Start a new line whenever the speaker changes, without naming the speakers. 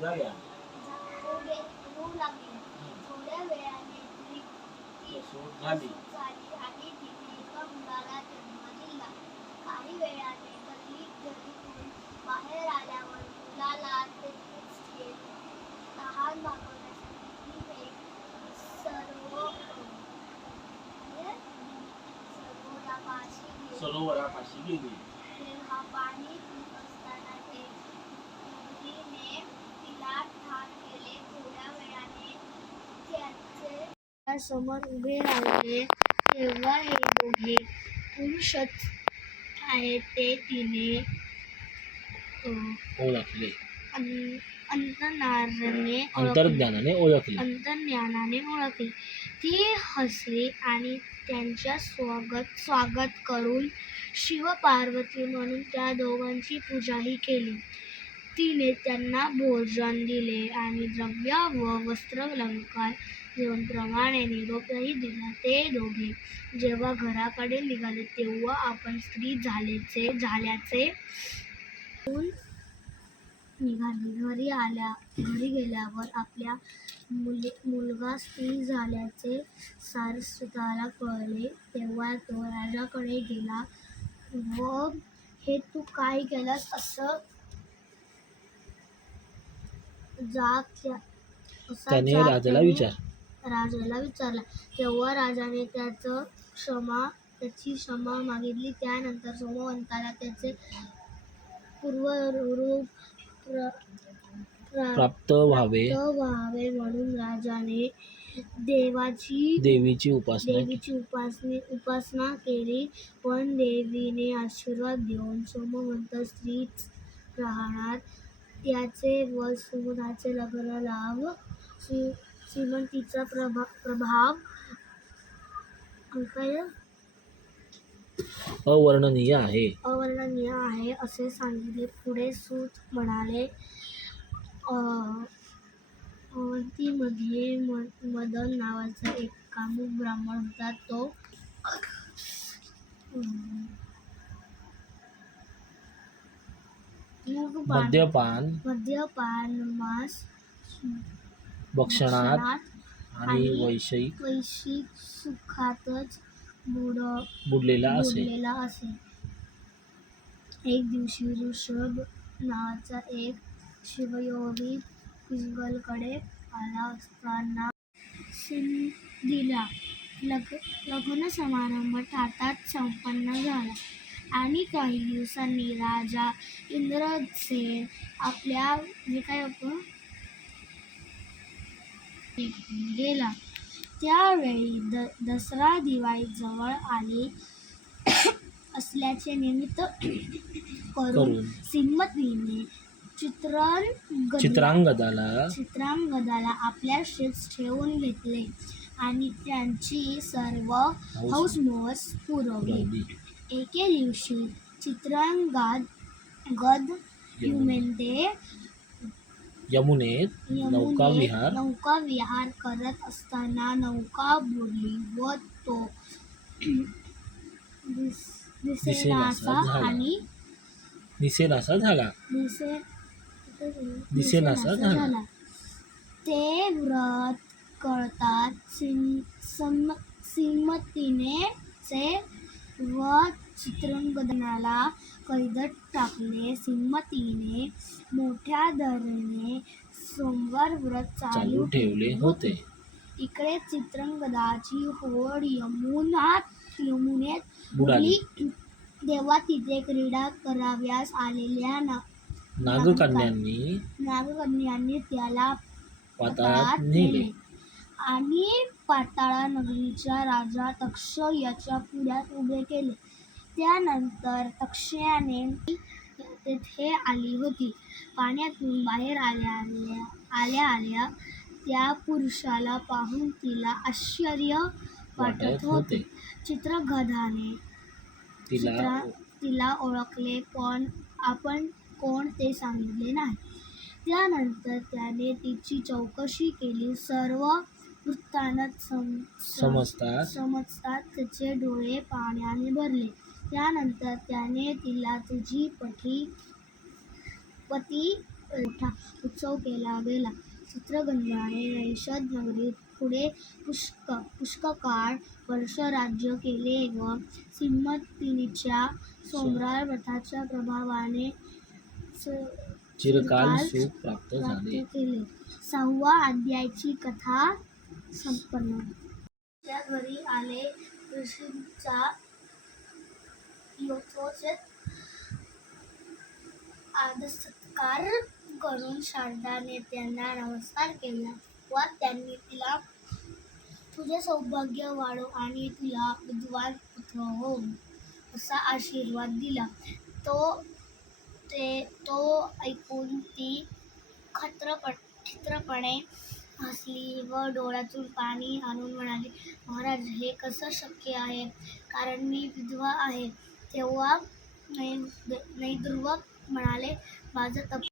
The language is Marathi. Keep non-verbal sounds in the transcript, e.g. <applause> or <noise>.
झाल्या. प्रसूत झाली
झाली आणि तिने एका मुलाला जन्म दिला काही वेळाने कधी घरीतून बाहेर आल्यावर मुलाला तेथेच ठेवले तहान भागवण्यासाठी तिने सर्व सरोवरापाशी गेली
सरोवरापाशी गेली
तेव्हा पाणी पीत असताना ते मुलीने तिला ठार केले थोड्या वेळाने त्याचे समोर उभे राहिले. तेव्हा हे दोघे पुरुषच आहेत ते तिने. अं,
ओळखले.
अंतर्नाराने
अंतर्ज्ञानाने ओळखले.
अंतर्ज्ञानाने ओळखले. ती हसली आणि त्यांच्या स्वागत स्वागत करून शिव पार्वती म्हणून त्या दोघांची पूजाही केली. तिने त्यांना भोजन दिले आणि द्रव्य व वस्त्र अलंकार देऊन प्रमाणे निरोपही दिला ते दोघे. जेव्हा घराकडे निघाले तेव्हा आपण स्त्री झाल्याचे झाल्याचे निघाली. घरी आल्या घरी गेल्यावर आपल्या मुली मुलगा स्त्री झाल्याचे सारस्वताला कळले. तेव्हा तो राजाकडे गेला. व हे तू काय केलास? असं
त्याने राजाला विचार.
राजाला विचारला. तेव्हा राजाने त्याचं क्षमा त्याची क्षमा मागितली. त्यानंतर सोमवंताला त्याचे पूर्वरूप प्र, प्रा-
प्राप्त व्हावे.
व्हावे म्हणून राजाने देवाची
देवीची उपासना.
देवीची उपासने उपासना केली. पण देवीने आशीर्वाद देऊन सोमवंत स्त्रीच राहणार. त्याचे व सुमनाचे लग्न लाभ श्री श्रीमंतीचा प्रभा प्रभाव. काय
अवर्णनीय आहे.
अवर्णनीय आहे असे सांगितले. पुढे सूत म्हणाले अं, अवंतीमध्ये म मदन नावाचा एक कामुक ब्राह्मण होता. तो मद्यपान
मद्यपान
मास
भक्षणात आणि वैषयिक
वैश्विक सुखातच बुड
बुडलेला असे
बुडलेला असे एक दिवशी ऋषभ नावाचा एक शिवयोगी पिंगलकडे आला असताना दिला लग लग्न समारंभ थाटात संपन्न झाला. आणि काही दिवसांनी राजा इंद्रसेन आपल्या जे काय आपण गेला. त्यावेळी द दसरा दिवाळी जवळ आली असल्याचे निमित्त करून
करून.
सिंमतीने चित्रण गद-
चित्रांगदाला
चित्रांगदाला आपल्या शेत ठेवून घेतले आणि त्यांची सर्व
हौस-
हौसमौस पुरवली. एके दिवशी चित्रांगद गद युमेंते
यमुनेत नौका विहार
नौका विहार करत असताना नौका बुडली व तो <clears throat> दिस- दिसेनासा
झाला.
आणि
निसेनासा झाला
दिसे
दिसेनासा झाला.
ते व्रत कळतात सिम सम सिंमतीने चे व चित्रंगदनाला कैदत टाकले सिंमतीने मोठ्या दरेने सोमवार व्रत
चालू ठेवले होते.
इकडे चित्रंगदाची होड यमुनात यमुनेत.
बुडली.
तेव्हा तिथे क्रीडा कराव्यास आलेल्या ना
नागकन्यांनी
नागकन्यांनी त्याला
पाताळात नेले.
आणि पाताळा नगरीचा राजा तक्ष याच्या पुढ्यात उभे केले. त्यानंतर तक्षयाने तेथे आली होती. पाण्यातून बाहेर आल्या आल्या आल्या आल्या त्या पुरुषाला पाहून तिला आश्चर्य वाटत
वाटत
होते.
होते.
चित्रगधाने
तिला
चित्रा तिला ओळखले पण आपण कोण ते सांगितले नाही. त्यानंतर त्याने तिची चौकशी केली. सर्व वृत्तांत सम
समजतात.
समजतात. त्याचे डोळे पाण्याने भरले. त्यानंतर त्याने तिला तुझी पठी पती मोठा उत्सव केला गेला. चित्रगंधाने नैषध नगरीत पुढे पुष्क पुष्ककाळ वर्ष राज्य केले व सिंहतिनीच्या सोमरार व्रताच्या प्रभावाने
चिरकाल सुख प्राप्त
प्राप्त
झाले
केले. सहावा अध्यायाची कथा संपन्न. त्या घरी आले ऋषींचा आदसत्कार करून शारदाने त्यांना नमस्कार केला व त्यांनी तिला तुझे सौभाग्य वाढो आणि तुला विद्वान पुत्र हो असा आशीर्वाद दिला. तो ते तो ऐकून ती खत्रपट चित्रपणे हसली व डोळ्यातून पाणी आणून म्हणाली महाराज हे कसं शक्य आहे? कारण मी विधवा आहे. तेव्हा नै नैदुर्वक म्हणाले माझं तप